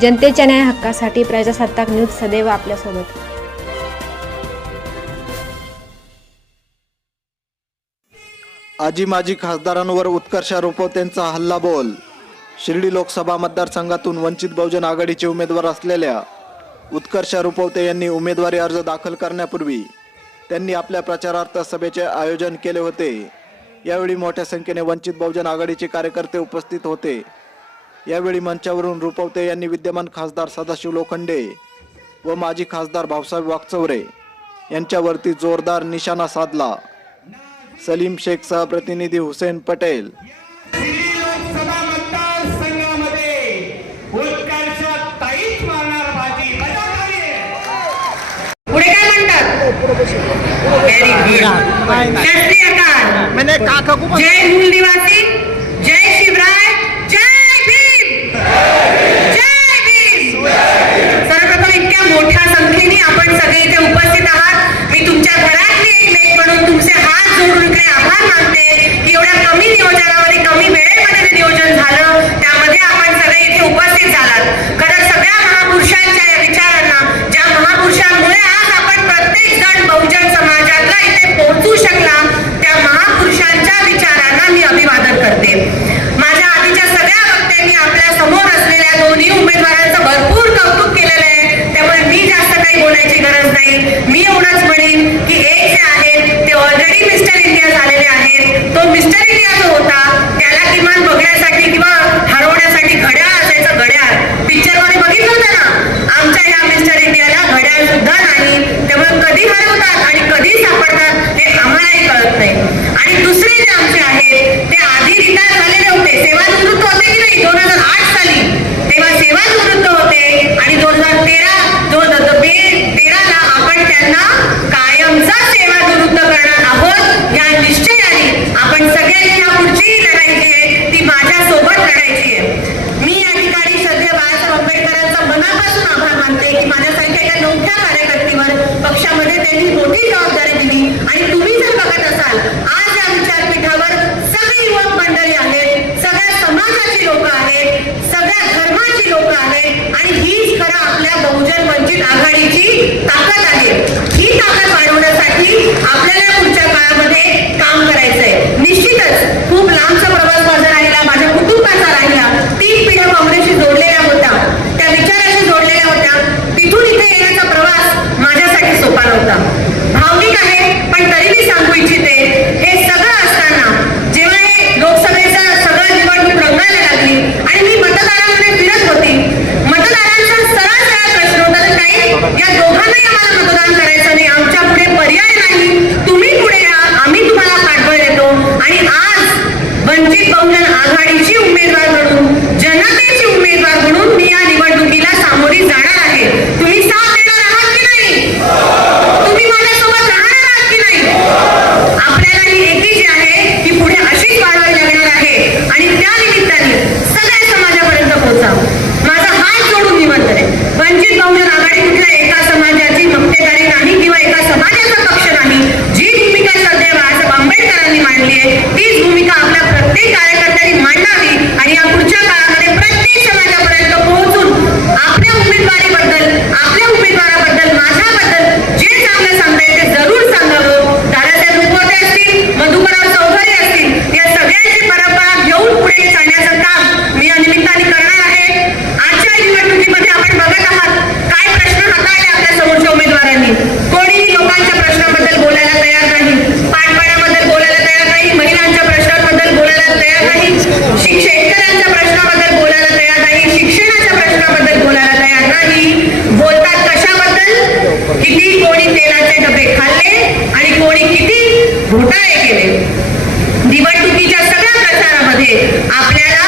जनतेच्या न्याय हक्कासाठी प्रजासत्ताक न्यूज सदैव आपल्यासोबत. आजी माजी खासदारांवर उत्कर्षारोपवतेंचा हल्ला बोल. शिर्डी लोकसभा मतदारसंघातून वंचित बहुजन आघाडीचे उमेदवार असलेल्या उत्कर्ष रुपवते यांनी उमेदवारी अर्ज दाखल करण्यापूर्वी त्यांनी आपल्या प्रचारार्थ सभेचे आयोजन केले होते. यावेळी मोठ्या संख्येने वंचित बहुजन आघाडीचे कार्यकर्ते उपस्थित होते. यावेळी मंचावरून रुपवते यांनी विद्यमान खासदार सदाशिव लोखंडे व माजी खासदार भाऊसाहेब वागचौरे यांच्यावरती जोरदार निशाणा साधला. सलीम शेखसह प्रतिनिधी हुसेन पटेल. जय मूल निवासी जय शिवराय सर्वप्रथम इतक्या मोठ्या संख्येने आपण सगळे इथे उपस्थित आहात. मी तुमच्या घरातली एक लेख म्हणून तुमचे हात जोडून काही आभार मानते. दोन्ही उमेदवारांचं भरपूर कौतुक केलेलं आहे. त्यामुळे मी जास्त काही बोलायची गरज नाही. मी एवढंच म्हणेन की एक त्यांनी मोठी जबाबदारी दिली आणि तुम्ही निवडणुकीच्या सगळ्या प्रचारामध्ये आपल्याला